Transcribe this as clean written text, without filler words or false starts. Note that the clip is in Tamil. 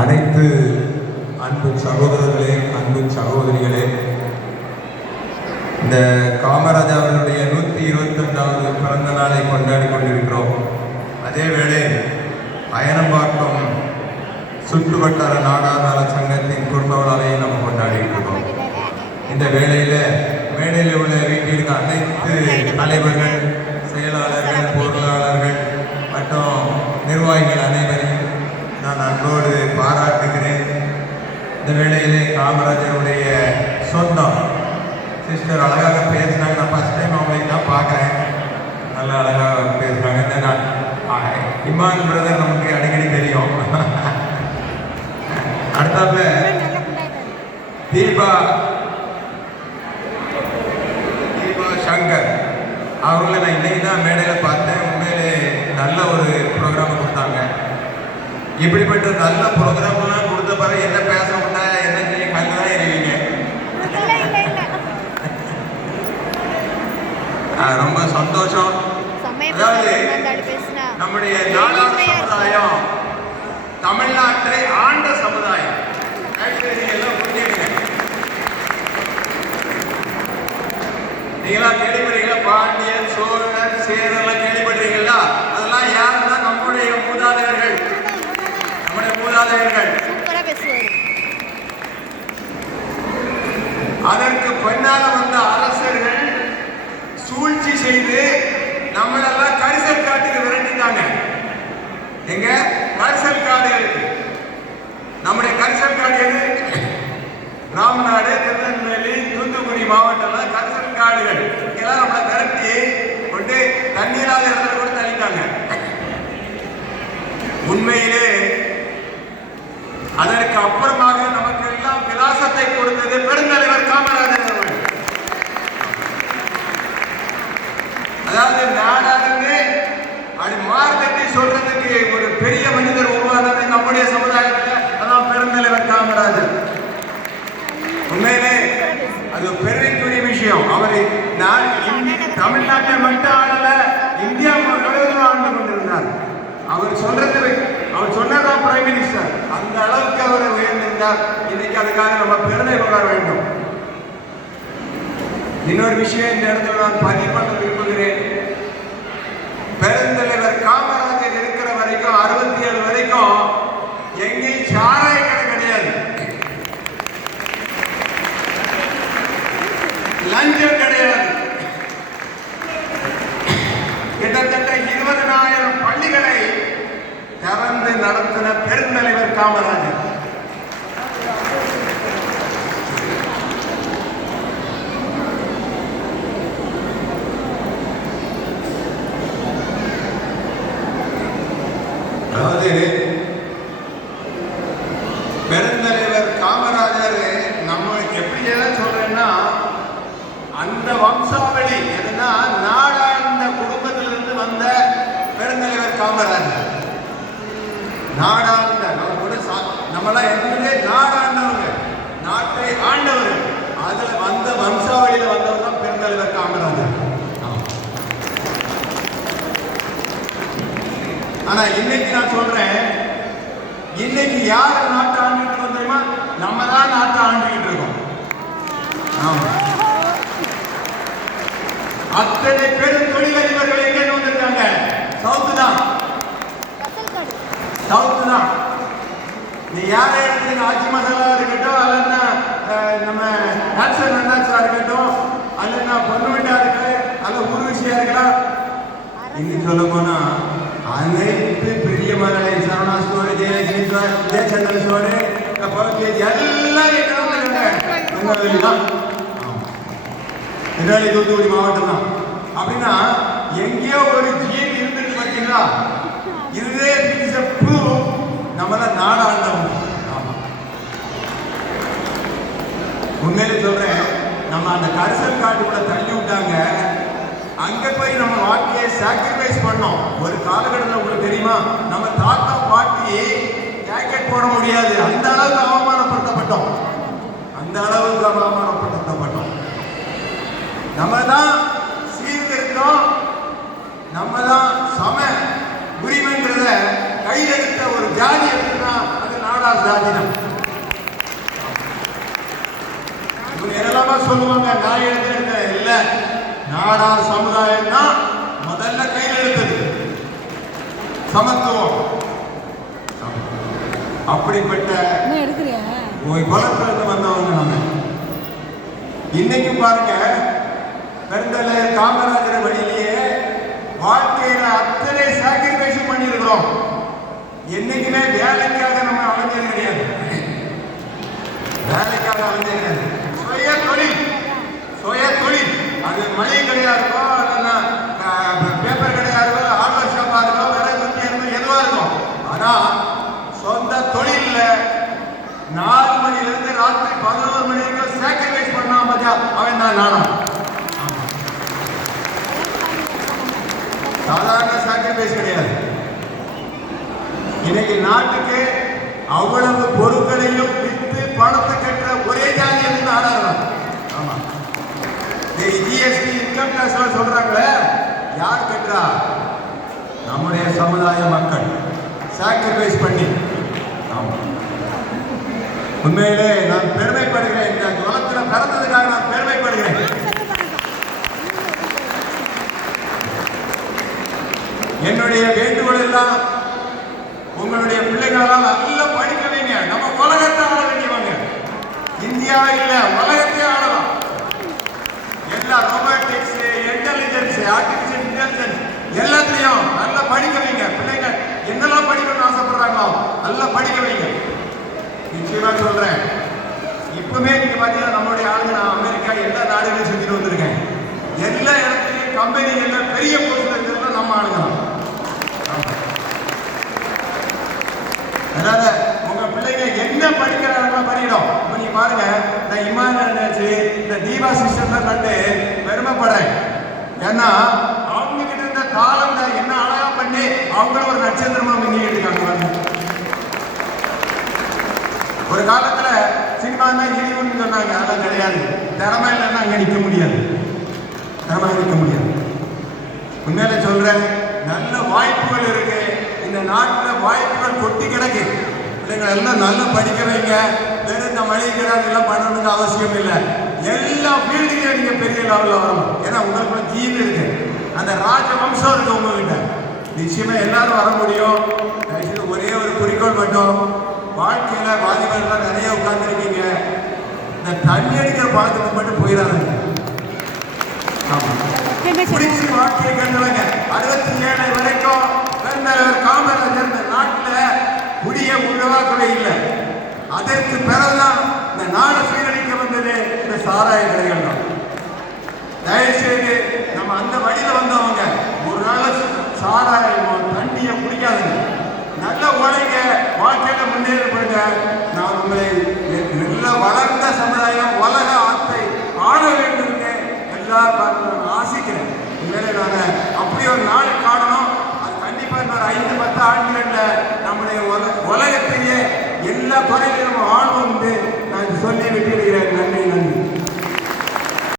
அனைத்து அன்பு சகோதரர்களே, அன்பு சகோதரிகளே, இந்த காமராஜர் அவர்களுடைய 122வது பிறந்த நாளை கொண்டாடி கொண்டிருக்கிறோம். அதே வேளை அயனம்பாக்கம் சுற்று வட்டார நாடார் நல சங்கத்தின் குடும்ப விழாவையும் நம்ம கொண்டாடி இருக்கிறோம். இந்த மேடையில் உள்ள வீட்டிற்கு அனைத்து தலைவர்கள், செயலாளர்கள், பொருளாளர்கள் மற்றும் நிர்வாகிகள் அனைவரையும் நான் அன்போடு பாராட்டுகிறேன். இந்த வேளையிலே காமராஜருடைய சொந்தம் சிஸ்டர் அழகாக பேசினாங்க. நான் ஃபஸ்ட் டைம் அவங்களை தான் பார்க்குறேன். நல்லா அழகாக பேசுகிறாங்க. நான் இமான் பிரதர் நமக்கு அடிக்கடி தெரியும். அடுத்தாப்புல தீபா சங்கர் அவங்கள நான் இன்னைக்கு தான் மேடையில் பார்த்தேன். உண்மையிலே நல்ல ஒரு ப்ரோக்ராம் கொடுத்தாங்க. இப்படிப்பட்ட நல்ல ப்ரோக்ராம்லாம் கொடுத்த பிறகு என்ன பேச முடியல, என்ன செய்ய கண்டு தான் எறிவீங்க. ரொம்ப சந்தோஷம். அதாவது நம்முடைய நாடார் சமுதாயம் தமிழ்நாட்டை ஆண்ட சமுதாயம். எல்லாம் புரிஞ்சுக்கங்க. நீங்களா கேள்விப்படுறீங்களா? பாண்டியன், சோழன், சேரெல்லாம் கேள்விப்படுறீங்களா? அதெல்லாம் யாருன்னா நம்முடைய மூதாதையர்கள். அதற்கு பின்னால வந்த அரசர்கள் சூழ்ச்சி செய்து நம்மளெல்லாம் கரிசல் காட்டுக்கு விரட்டிட்டாங்க. எங்க கரிசல் காடு இருக்கு. நம்முடைய கரிசல் காடு எது? ராமநாடு, திருநெல்வேலி, தூத்துக்குடி மாவட்டம் கரிசல் காடுகள். இங்கெல்லாம் நம்மளை விரட்டி கொண்டு தண்ணீராத இடத்துல கூட தள்ளிட்டாங்க. உண்மையிலே அதற்கு அப்புறமாக நமக்கு எல்லாம் விலாசத்தை கொடுத்தது பெருந்தலைவர் காமராஜர் அவர்கள். அதாவது நாடாருன்னு அப்படி மார்க்கத்தை சொல்றதுக்கு ஒரு பெரிய மனிதர் உருவானது நம்முடைய சமுதாயத்தில். அதான் பெருந்தலைவர் காமராஜர். உண்மையிலே அது பெருமைக்குரிய விஷயம். அவரை தமிழ்நாட்டை மட்டும் ஆளல, இந்தியா முழுவதும் ஆண்டு கொண்டிருந்தார். அவர் சொன்னதான் பிரைம் மினிஸ்டர். அந்த அளவுக்கு அவர் உயர்ந்திருந்தார். இன்னைக்கு அதுக்காக நம்ம பெருமை கொள்ள வேண்டும். இன்னொரு விஷயம் இந்த இடத்துல நான் பதிவு பண்ண விரும்புகிறேன். பெருந்தலைவர் காமராஜர் இருக்கிற வரைக்கும் 67 வரைக்கும் எங்கேயும் சாராய கடை கிடையாது, லஞ்சம் கிடையாது. கிட்டத்தட்ட 20,000 பள்ளிகளை திறந்து நடத்தின பெருந்தலைவர் காமராஜர். அதாவது பெருந்தலைவர் காமராஜர் நம்ம எப்படி எல்லாம் சொல்றேன்னா, அந்த வம்சாவளி எதுனா நாடாண்ட குடும்பத்திலிருந்து வந்த பெருந்தலைவர் காமராஜர். நாடாண்ட நம்மளாம் எதுவுமே நாடாண்டவங்க, நாட்டை ஆண்டவர்கள். அதுல வந்த வம்சாவளியில வந்தவர் தான் பெருந்தலைவர் காமராஜர். ஆனா இன்னைக்கு நான் சொல்றேன், இன்னைக்கு யார் நாட்டை ஆண்டுகிட்டு இருக்கோம் தெரியுமா? நம்ம தான் நாட்டை ஆண்டுகிட்டு இருக்கோம். ஆமா, அத்தனை பெரும் தொழிலதிபர்கள் எங்க வந்திருக்காங்க? சவுத்து தான். நீ யாரை எடுத்து ஆட்சி மசாலா இருக்கட்டும், அல்லன்னா நம்ம நேச்சுரல் நன்னாச்சா இருக்கட்டும், அல்லன்னா பொண்ணு வீட்டா இருக்கு, அல்ல உருவிசியா இருக்கலாம். இன்னைக்கு சொல்ல போனா அனைத்து பெரிய மரலை Saravana store, Jayalakshmi store, Jayachandran store, எல்லாம் திருநெல்வேலி, தூத்துக்குடி மாவட்டம் தான். அப்படின்னா எங்கேயோ ஒரு ஜீன் இருந்துட்டு பார்த்தீங்களா? இதுவே நம்மளாம் நாடாண்டவங்க. உண்மையிலே சொல்றேன், நம்ம அந்த கரிசல் காட்டுக்குள்ள தள்ளி விட்டாங்க. அங்க போய் நம்ம வாழ்க்கையை சாக்ரிஃபைஸ் பண்ணோம். ஒரு காலகட்டத்தில் உங்களுக்கு தெரியுமா, நம்ம தாத்தா பாட்டி ஜாக்கெட் போட முடியாது, அந்த அளவுக்கு அவமானப்படுத்தப்பட்டோம். நம்ம தான் சீர்திருத்தம், நம்ம தான் சம உரிமைங்கிறத கையில் எடுத்த ஒரு ஜாதி அப்படின்னா அது நாடார் ஜாதி. சொல்லுவாங்க நான் எடுத்தேன். இல்ல, நாடார் சமுதாயம் தான் முதல்ல கையில் எடுத்தது சமத்துவம். அப்படிப்பட்ட குலத்துல இருந்து வந்தவங்க நம்ம. இன்னைக்கு பாருங்க, பெருந்தலைவர் காமராஜர் வழியிலேயே வாழ்க்கையில அத்தனை சாக்ரிஃபைஸ் பண்ணியிருக்கிறோம். என்னைக்குமே வேலைக்காக நம்ம அலைஞ்சது கிடையாது. வேலைக்காக அலைஞ்சது கிடையாது. சுய தொழில், சுய தொழில். அது மளிகை கடையா இருக்கோ, பேப்பர் கடையா இருக்கோ, ஹார்ட்வேர் ஷாப்பா இருக்கோ, வேலை தொட்டியா இருக்கோ, எதுவா இருக்கும். ஆனா சொந்த தொழில்ல 4 மணிலிருந்து ராத்திரி 11 மணி வரைக்கும் சாக்ரிஃபைஸ் பண்ணாம பாத்தியா, அவன் தான் நானும். சாதாரண சாக்ரிஃபைஸ் கிடையாது. இன்னைக்கு நாட்டுக்கு அவ்வளவு பொருட்களையும் வித்து பணத்தை கட்டுற ஒரே ஜாதி இருந்து ஆடாதான். ஆமா, ஜிஎஸ்டி இன்கம் டாக்ஸ் சொல்றாங்களே, யார் கட்டுறா? நம்முடைய சமுதாய மக்கள் சாக்ரிஃபைஸ் பண்ணி. ஆமா, உண்மையிலே நான் பெருமைப்படுகிறேன். இந்த குலத்தில் பிறந்ததுக்காக நான் பெருமைப்படுகிறேன். என்னுடைய வேண்டுகோள் எல்லாம் உங்களுடைய பிள்ளைகளெல்லாம் நல்லா படிக்க வைங்க. நம்ம உலகத்தை ஆள வேண்டியவங்க. இந்தியா இல்ல, உலகத்தை ஆளலாம். எல்லா ரோபோட்டிக்ஸ், இன்டெலிஜென்ஸ், ஆர்டிபிஷியல் இன்டெலிஜென்ஸ் எல்லாத்தையும் நல்லா படிக்க வைங்க. பிள்ளைங்க என்னெல்லாம் படிக்கணும்னு ஆசைப்படுறாங்களோ நல்லா படிக்க வைங்க. நிச்சயமா சொல்றேன். இப்பவுமே நீங்க பாத்தீங்கன்னா நம்மளுடைய ஆளுங்க, நான் அமெரிக்கா எல்லா நாடுகளையும் சுத்திட்டு வந்திருக்கேன். எல்லா இடத்துலையும் கம்பெனிகள்ல பெரிய போஸ்ட்ல இருக்கிறது நம்ம ஆளுங்க. அதனால உங்க பிள்ளைங்க என்ன படிக்கிறாங்களோ படிக்கணும். இப்ப நீங்க பாருங்க, இந்த இமானுவேல் இந்த தீபா சிஸ்டம் கண்டு பெருமைப்படுறேன். ஏன்னா அவங்க கிட்ட இருந்த காலம் என்ன அழகா பண்ணி அவங்களும் ஒரு நட்சத்திரமா முன்னிட்டு இருக்காங்க. ஒரு காலத்துல சினிமா தான் இழிவுன்னு சொன்னாங்க. அதெல்லாம் கிடையாது. திறமை இல்லைன்னா அங்க நிற்க முடியாது. திறமை நிற்க முடியாது. உண்மையில சொல்றேன், நல்ல வாய்ப்புகள் இருக்கு. இந்த நாட்டில் வாய்ப்புகள் கொட்டி கிடக்கு. பிள்ளைங்களை எல்லாம் நல்லா படிக்க வைங்க. வெறும் இந்த மளிகை கடை எல்லாம் பண்ணணும்னு அவசியம் இல்லை. எல்லா ஃபீல்டுலையும் நீங்க பெரிய லெவலில் வரணும். ஏன்னா உங்களுக்குள்ள ஜீன் இருக்கு, அந்த ராஜ வம்சம் இருக்கு உங்ககிட்ட. நிச்சயமா எல்லாரும் வர முடியும். ஒரே ஒரு குறிக்கோள் மட்டும், வாழ்க்கையில வாலிபர்கள் நிறைய உட்கார்ந்துருக்கீங்க, இந்த தண்ணி அடிக்கிற பழக்கத்துக்கு மட்டும் போயிடாதுங்க. பிடிச்சி வாழ்க்கையை கண்டுவங்க. 67 வரைக்கும் பெருந்தலைவர் காமராஜர் இந்த நாட்டில் குடிய உருவாக்கவே இல்லை. அதற்கு பிறகுதான் இந்த நாடு சீரழிக்க வந்தது இந்த சாராய கடைகள் தான். தயவுசெய்து நம்ம அந்த வழியில வந்தவங்க ஒரு நாள் சாராயமோ தண்ணியை குடிக்காதுங்க. நல்ல உழைங்க, வாழ்க்கையில முன்னேறப்படுங்க. நான் உங்களை நல்ல வளர்ந்த சமுதாயம் உலக ஆத்தை ஆட வேண்டும் எல்லாரும் ஆசிக்கிறேன். உண்மையிலே நான் அப்படி ஒரு நாள்